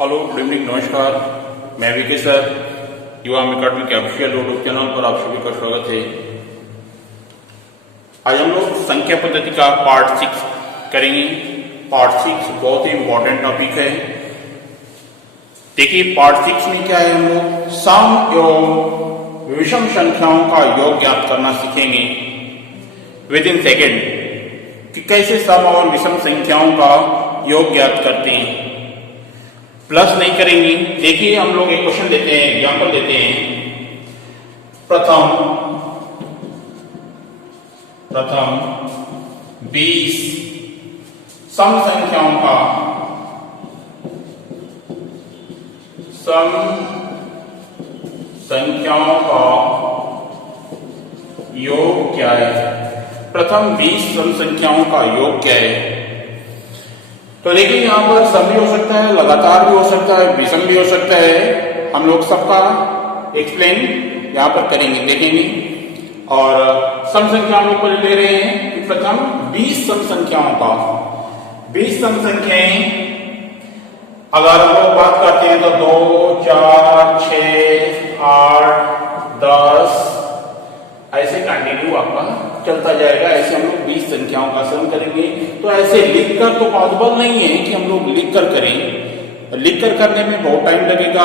Hello, good evening, नमस्कार। मैं VK sir, युवा अकादमी ऑफिशियल यूट्यूब चैनल पर आप सभी का स्वागत है। आज हम लोग संख्या पद्धति का पार्ट 6 करेंगे। पार्ट 6 बहुत ही इंपॉर्टेंट टॉपिक है। देखिए, पार्ट 6 में क्या है, हम लोग सम एवं विषम संख्याओं का योग ज्ञात करना सीखेंगे विद इन सेकेंड, कि कैसे सम और विषम संख्याओं का योग ज्ञात करते हैं। प्लस नहीं करेंगे। देखिए, हम लोग एक क्वेश्चन देते हैं, एग्जांपल देते हैं। प्रथम 20 सम संख्याओं का योग क्या है। प्रथम 20 सम संख्याओं का योग क्या है। तो देखिए, यहां पर सम भी हो सकता है, लगातार भी हो सकता है, विषम भी हो सकता है। हम लोग सबका एक्सप्लेन यहां पर करेंगे, देखेंगे। और सम संख्या हम लोग ले रहे हैं कि प्रथम 20 सम संख्याओं का 20 सम संख्याएं अगर हम लोग बात करते हैं तो 2, 4, 6, 8, 10 ऐसे कंटिन्यू आपका चलता जाएगा। ऐसे हम लोग 20 संख्याओं का सम करेंगे। तो ऐसे लिखकर तो पॉसिबल नहीं है कि हम लोग लिखकर करें। लिखकर करने में बहुत टाइम लगेगा।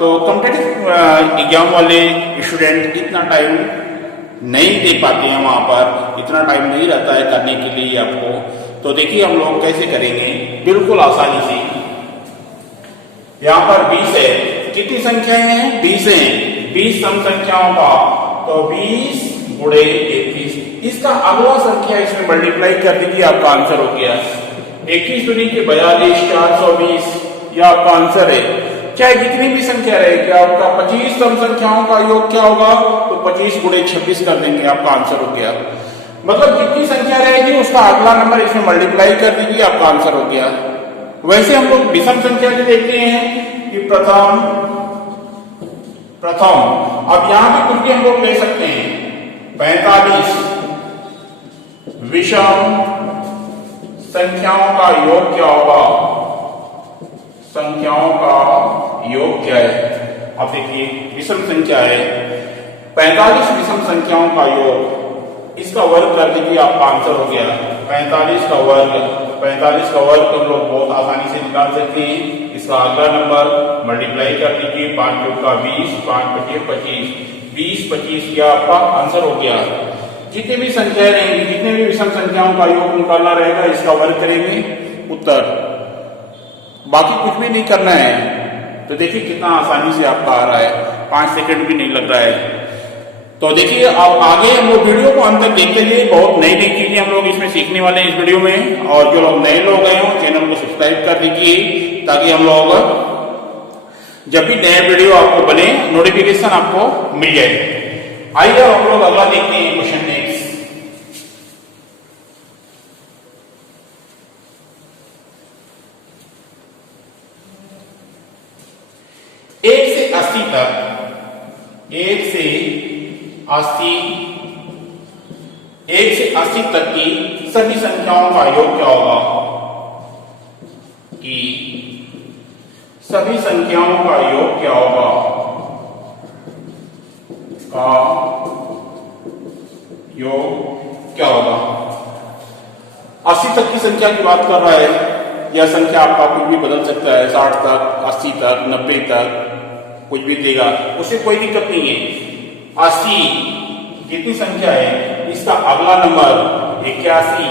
तो कॉम्पिटिटिव एग्जाम वाले स्टूडेंट इतना टाइम नहीं दे पाते हैं, वहां पर इतना टाइम नहीं रहता है करने के लिए आपको। तो देखिए, हम लोग कैसे करेंगे, बिल्कुल आसानी से। यहाँ पर 20 है, कितनी संख्याएं हैं, 20 है। 20 सम संख्याओं का तो 20 गुणे 33, इसका अगला संख्या इसमें मल्टीप्लाई कर दीजिए, आपका आंसर हो गया 21 दूनी के 42, 420, यह आपका आंसर है। चाहे जितनी भी संख्या रहेगी, आपका 25 सम संख्याओं का योग क्या होगा, तो 25 गुणे 26 कर देंगे, आपका आंसर हो गया। मतलब जितनी संख्या रहेगी उसका अगला नंबर इसमें मल्टीप्लाई कर दीजिए, आपका आंसर हो गया। वैसे हम लोग विषम संख्या भी देखते हैं कि प्रथम अब यहां भी कुछ भी हम लोग ले सकते हैं। 45 विषम संख्याओं का योग क्या होगा, संख्याओं का योग क्या है। अब देखिए, विषम संख्या है 45 विषम संख्याओं का योग, इसका वर्ग कर दीजिए, आपका आंसर हो गया 45 का वर्ग। 45 का वर्ग तो हम लोग बहुत आसानी से निकाल सकते हैं। इसका अगला नंबर मल्टीप्लाई कर दीजिए, 5 × 20, 5 × 25, 20, 25, यह आपका आंसर हो गया। जितनी भी संख्याएं रहेंगी, जितने भी विषम संख्याओं का योग निकालना रहेगा, इसका वर्ग करेंगे, उत्तर। बाकी कुछ भी नहीं करना है। तो देखिए कितना आसानी से आपका आ रहा है, 5 सेकंड भी नहीं लग रहा है। तो देखिए, अब आगे हम लोग वीडियो को अंत तक देखते हुए बहुत नई नई चीजें हम लोग इसमें सीखने वाले हैं इस वीडियो में। और जो लोग नए लोग हैं वो चैनल को सब्सक्राइब कर दीजिए, ताकि हम लोग जब भी नया वीडियो आपको बने नोटिफिकेशन आपको मिल जाए। आइए हम लोग अगला देखते हैं क्वेश्चन नेक्स्ट। 1 से 80 तक 1 से 80 तक की सभी संख्याओं का योग क्या होगा, कि सभी संख्याओं का योग क्या होगा, का योग क्या होगा। 80 तक की संख्या की बात कर रहा है। यह संख्या आपका कुछ भी बदल सकता है, 60 तक, 80 तक, 90 तक, कुछ भी देगा, उससे कोई दिक्कत नहीं है। 80 कितनी संख्या है, इसका अगला नंबर 81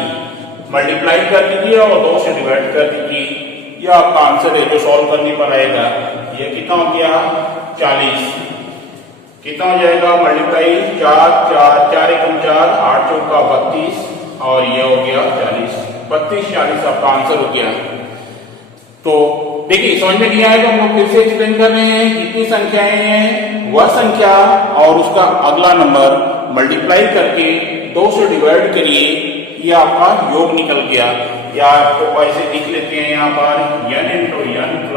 मल्टीप्लाई कर दीजिए और 2 से डिवाइड कर दीजिए, यह आपका आंसर है जो सॉल्व करने पर आएगा। यह कितना हो गया, 40। कितना हो जाएगा मल्टीप्लाई, 4 × 4, 8 × 32, और यह हो गया 40। 32, 40 आपका आंसर हो गया। तो देखिए, समझ में नहीं आएगा, हम लोग फिर से एक्सप्लेन कर रहे हैं। कितनी संख्याएं हैं, वह संख्या और उसका अगला नंबर मल्टीप्लाई करके 2 से डिवाइड करिए, यह आपका योग निकल गया। या आपको ऐसे लिख लेते हैं यहाँ पर n × n +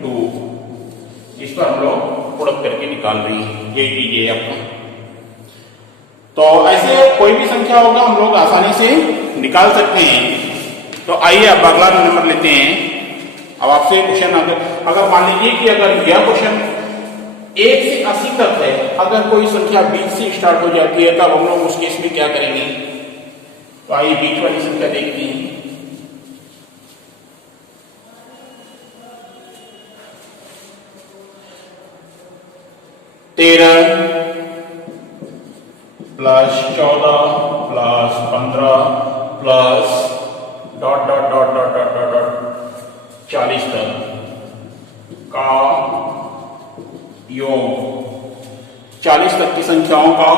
1/2। इस पर हम लोग प्रोडक्ट करके निकाल रहे हैं, यही कीजिए आपका। तो ऐसे कोई भी संख्या होगा हम लोग आसानी से निकाल सकते हैं। तो आइए अब अगला नंबर लेते हैं। अब आपसे क्वेश्चन अगर मान लीजिए कि अगर यह क्वेश्चन 1 से 80 तक है, अगर कोई संख्या 20 से स्टार्ट हो जाती है तब हम लोग उस केस में क्या करेंगे? तो आइए बीच वाली संख्या देखते हैं। तेरह plus 14 plus 15 plus dot dot dot dot dot dot dot 40 तक का योग, 40 तक की संख्याओं का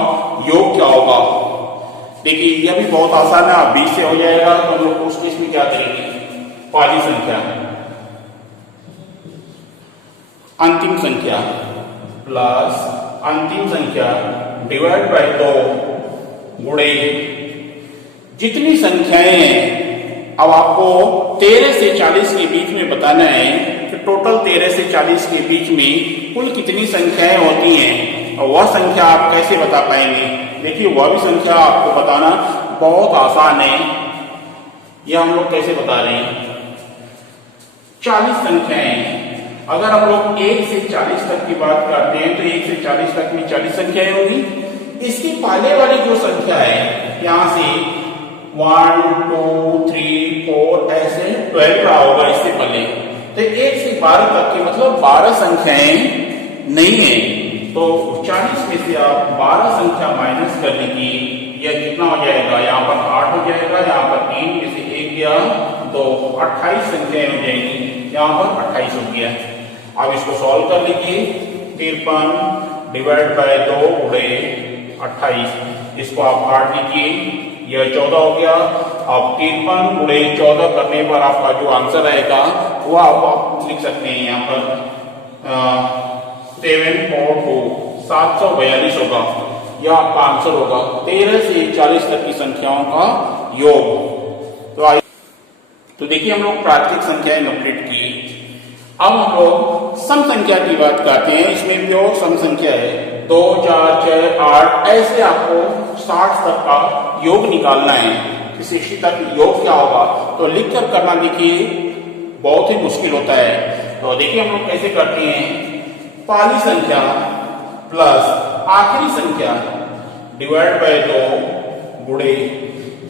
योग क्या होगा? देखिए यह भी बहुत आसान है, 20 से हो जाएगा तो हम लोग उस केस में क्या करेंगे? पहली संख्या अंतिम संख्या प्लस अंतिम संख्या डिवाइड बाय 2 गुणे जितनी संख्याएं हैं। अब आपको 13 से 40 के बीच में बताना है कि टोटल 13 से 40 के बीच में कुल कितनी संख्याएं होती हैं, और वह संख्या आप कैसे बता पाएंगे? देखिए वह भी संख्या आपको बताना बहुत आसान है। यह हम लोग कैसे बता रहे हैं? 40 संख्याएं, अगर हम लोग 1 से 40 तक की बात करते हैं तो 1 से 40 तक में 40 संख्याएं होंगी। इसकी पहले वाली जो संख्या है यहां से 1 2 3 4 ऐसे 12 रहा होगा इससे पहले, तो 1 से 12 तक की मतलब 12 संख्याएं नहीं है। तो 40 में से आप 12 संख्या माइनस कर लीजिए, यह कितना हो जाएगा? यहाँ पर 8 हो जाएगा, यहाँ पर 3 में से 1 गया 2, 28 संख्याएं हो जाएंगी, यहाँ पर 28 हो गया। अब इसको सॉल्व कर लीजिए, 53 डिवाइड बाय 2 गुणे 28, इसको आप काट लीजिए, यह 14 हो गया। अब 53 गुणे 14 करने पर आपका जो आंसर आएगा वो आप लिख सकते हैं यहाँ पर 742 होगा, यह आपका आंसर होगा 13 से 40 तक की संख्याओं का योग। तो देखिए हम लोग प्राकृतिक संख्याएं कंप्लीट की। अब हम लोग सम संख्या की बात करते हैं। इसमें जो सम संख्या है 2 4 6 8 ऐसे आपको 60 तक का योग निकालना है। 60 तक योग क्या होगा तो लिख कर करना देखिए बहुत ही मुश्किल होता है। तो देखिए हम लोग कैसे करते हैं, पहली संख्या प्लस आखिरी संख्या डिवाइड बाय 2 गुणे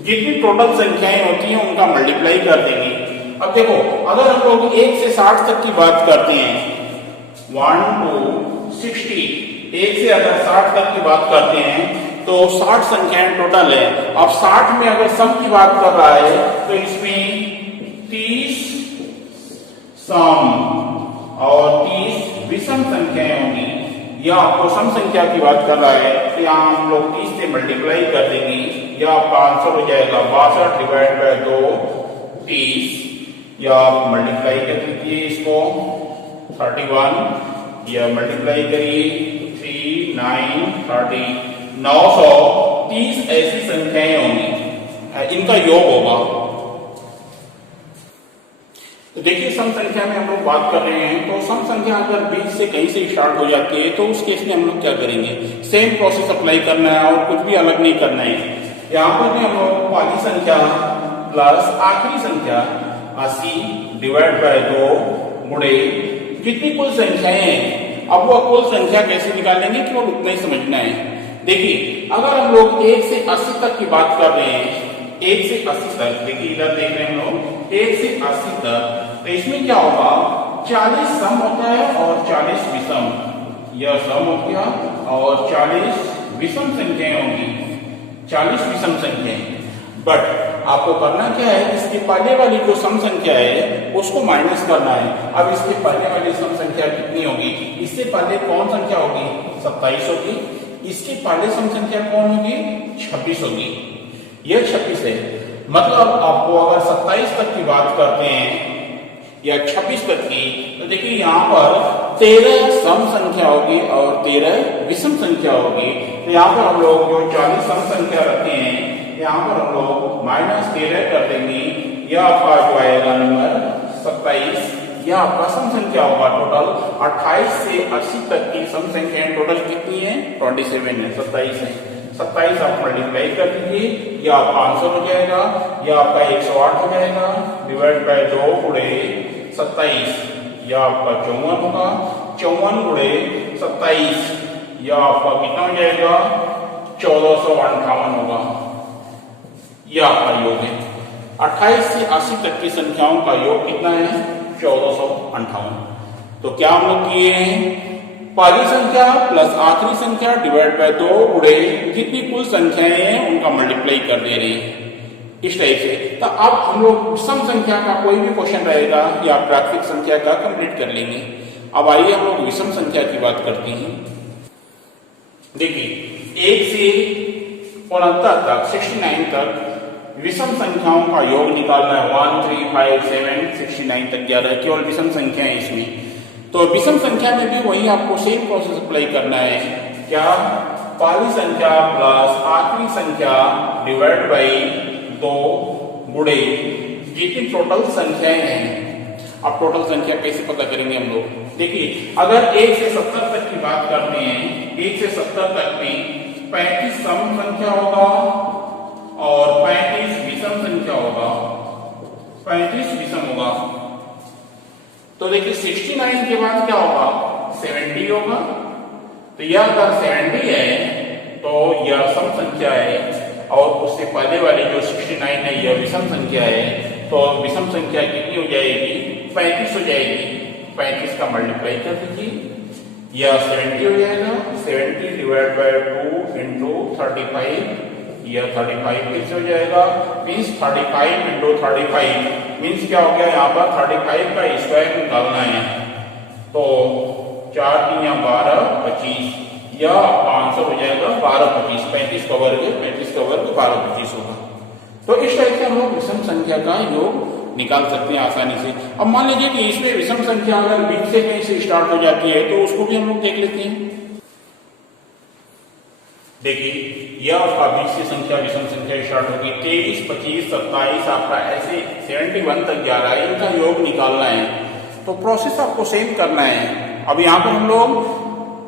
जितनी टोटल संख्याएं होती हैं उनका मल्टीप्लाई कर देंगे। अब देखो अगर हम लोग 1 से 60 तक की बात करते हैं 1 to 60, 1 से अगर 60 तक की बात करते हैं तो 60 संख्याएं टोटल है। अब 60 में अगर सम की बात कर रहा है तो इसमें 30 सम और 30 विषम संख्याएं होंगी। यह आपको सम संख्या की बात कर रहा है तो यहाँ हम लोग 30 से मल्टीप्लाई कर देंगे, यह आपका आंसर हो जाएगा 62 डिवाइड बाय 2 30, या आप मल्टीप्लाई कर दीजिए इसको 31, यह मल्टीप्लाई करिए 3 9 30, 930 ऐसी संख्याएं होंगी, इनका योग होगा। तो देखिए सम संख्या में हम लोग बात कर रहे हैं तो सम संख्या अगर 20 से कहीं से स्टार्ट हो जाती है तो उस केस में हम लोग क्या करेंगे, सेम प्रोसेस अप्लाई करना है और कुछ भी अलग नहीं करना है। यहाँ पर भी हम लोग पहली संख्या प्लस आखिरी संख्या 80 डिवाइड बाय 2 गुणे जितनी कुल संख्याएं हैं। अब वो कुल संख्या कैसे निकालेंगे केवल उतना ही समझना है। देखिए अगर हम लोग 1 से 80 तक की बात कर रहे हैं, 1 से 80 तक, देखिए इधर देख रहे हैं हम लोग 1 से 80 तक, तो इसमें क्या होगा 40 सम होता है और 40 विषम, यह सम हो गया और 40 विषम संख्याएं होंगी, 40 विषम संख्याएं। बट आपको करना क्या है, इसके पहले वाली जो सम संख्या है उसको माइनस करना है। अब इसके पहले वाली सम संख्या कितनी होगी, इससे पहले कौन संख्या होगी 27 होगी, इसके पहले सम संख्या कौन होगी 26 होगी, यह 26 है। मतलब आपको अगर 27 तक की बात करते हैं या 26 तक की, तो देखिए यहाँ पर 13 सम संख्या होगी और 13 विषम संख्या होगी। तो यहाँ पर हम लोग जो 40 सम संख्या रखते हैं यहाँ पर हम लोग -13 कर देंगे, यह आपका जो आएगा नंबर 27, यह आपका सम संख्या होगा। टोटल 28 से 80 तक की सम संख्या टोटल कितनी है 27 है, 27 है। 27 आप मल्टीप्लाई कर दीजिए, यह आपका आंसर हो जाएगा, यह आपका 108 हो जाएगा डिवाइड बाय 2 गुणे 27, यह आपका 54 होगा। 54 गुणे 27, यह आपका कितना हो जाएगा? 1458 होगा। यह आपका योग है। 28 से 80 तक की संख्याओं का योग कितना है? 1458। तो क्या हम लोग किए हैं? पहली संख्या प्लस आखिरी संख्या डिवाइड बाय 2 गुणे जितनी कुल संख्याएं हैं उनका मल्टीप्लाई कर दे रहे हैं इस टाइप से। तो अब हम लोग सम संख्या का कोई भी क्वेश्चन रहेगा या प्राकृतिक संख्या का कंप्लीट कर लेंगे। अब आइए हम लोग विषम संख्या की बात करते हैं। देखिए 1 से 69 तक 69 तक विषम संख्याओं का योग निकालना है। 1, 3, 5, 7, 69 तक क्या रहा, केवल विषम संख्या है इसमें। तो विषम संख्या में भी वही आपको सेम प्रोसेस अप्लाई करना है। क्या? पहली संख्या प्लस आखिरी संख्या डिवाइड बाई 2 गुणे जितनी टोटल संख्याएं हैं। अब टोटल संख्या कैसे पता करेंगे हम लोग? देखिए अगर 1 से 70 तक की बात करते हैं, 1 से 70 तक में 35 सम संख्या होगा और 35 विषम संख्या होगा। 35 विषम होगा। तो देखिए 69 के बाद क्या होगा? 70 होगा। तो यह अगर 70 है तो यह सम संख्या है और उससे पहले वाली जो 69 है यह विषम संख्या है। तो विषम संख्या कितनी हो जाएगी? 35 हो जाएगी। 35 का मल्टीप्लाई कर दीजिए, यह 70 हो जाएगा। 70 डिवाइड बाय 2 इंटू 35, यह 35 फिर से हो जाएगा। मीन्स 35 इंटू 35 मीन्स क्या हो गया? यहाँ पर 35 का स्क्वायर निकालना है। तो 4 3 12 25, यह आंसर हो जाएगा 12 25। 35 का वर्ग 12 25 होगा। तो इस टाइप से हम लोग विषम संख्या का योग निकाल सकते हैं आसानी से। अब मान लीजिए कि इसमें विषम संख्या अगर बीच से कहीं से स्टार्ट हो जाती है तो उसको भी हम लोग देख लेते हैं। देखिए यह आपका बीच से संख्या विषम संख्या स्टार्ट होगी। 23, 25, 27 आपका ऐसे 71 तक जा रहा है, इनका योग निकालना है। तो प्रोसेस आपको सेम करना है। अब यहाँ पर हम लोग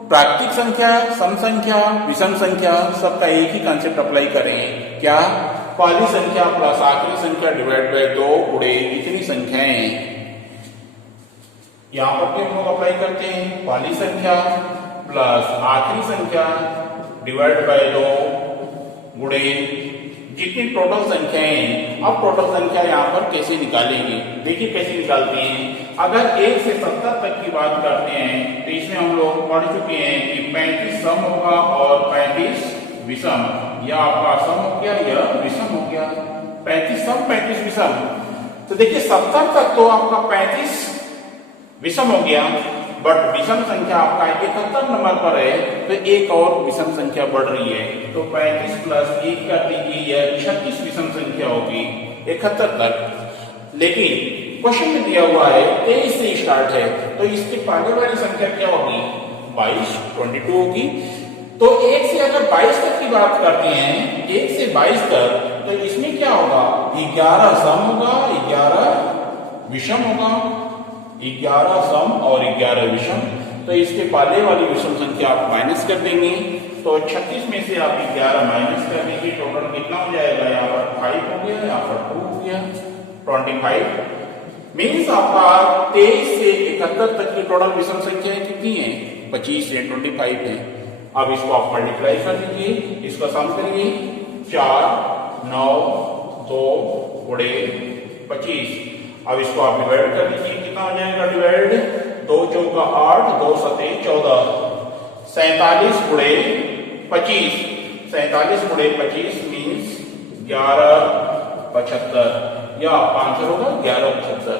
प्राकृतिक संख्या, सम संख्या, विषम संख्या सबका एक ही कंसेप्ट अप्लाई करेंगे। क्या? पहली संख्या प्लस आखिरी संख्या डिवाइड बाय 2 गुणे इतनी संख्याएं हैं। यहाँ पर भी हम लोग अप्लाई करते हैं। पहली संख्या प्लस आखिरी संख्या डिवाइड बाय 2 गुणे जितनी टोटल संख्याएं हैं। अब टोटल संख्या यहाँ पर कैसे निकालेंगे? देखिए कैसे निकालते हैं। अगर 1 से 70 तक की बात करते हैं तो इसमें हम लोग पढ़ चुके हैं कि 35 सम होगा और 35 विषम। यह आपका सम हो गया, यह विषम हो गया। 35 सम 35 विषम। तो देखिए 70 तक तो आपका 35 विषम हो गया, बट विषम संख्या आपका 71 नंबर पर है तो एक और विषम संख्या बढ़ रही है। तो 35 प्लस 1 कर दीजिए, यह 36 विषम संख्या होगी 71 तक। लेकिन क्वेश्चन में दिया हुआ है 23 से स्टार्ट है तो इसके पहले वाली संख्या क्या होगी? 22 22 होगी। तो 1 से अगर 22 तक की बात करते हैं, 1 से 22 तक, तो इसमें क्या होगा? 11 सम होगा, 11 विषम होगा। 11 सम और 11 विषम। तो इसके पहले वाली विषम संख्या आप माइनस कर देंगे। तो 36 में से आप 11 माइनस कर देंगे, टोटल कितना हो जाएगा? यहाँ पर 5 हो गया, यहाँ पर 2 हो गया, 25। मीन्स आपका 23 से 71 तक की टोटल विषम संख्या कितनी है? 25 से 25 है। अब इसको आप मल्टीप्लाई कर दीजिए, इसका सम करिए। 4 9 2 गुणे 25। अब इसको आप डिवाइड कर दीजिए, कितना हो जाएगा डिवाइड? 2 चौका 8, 2 सते 14। 47 गुणे 25, 47 गुणे 25 मीन्स 1175। यह आपका आंसर होगा 1175।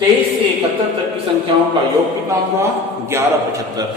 23 से 71 तक की संख्याओं का योग कितना होगा? 1175।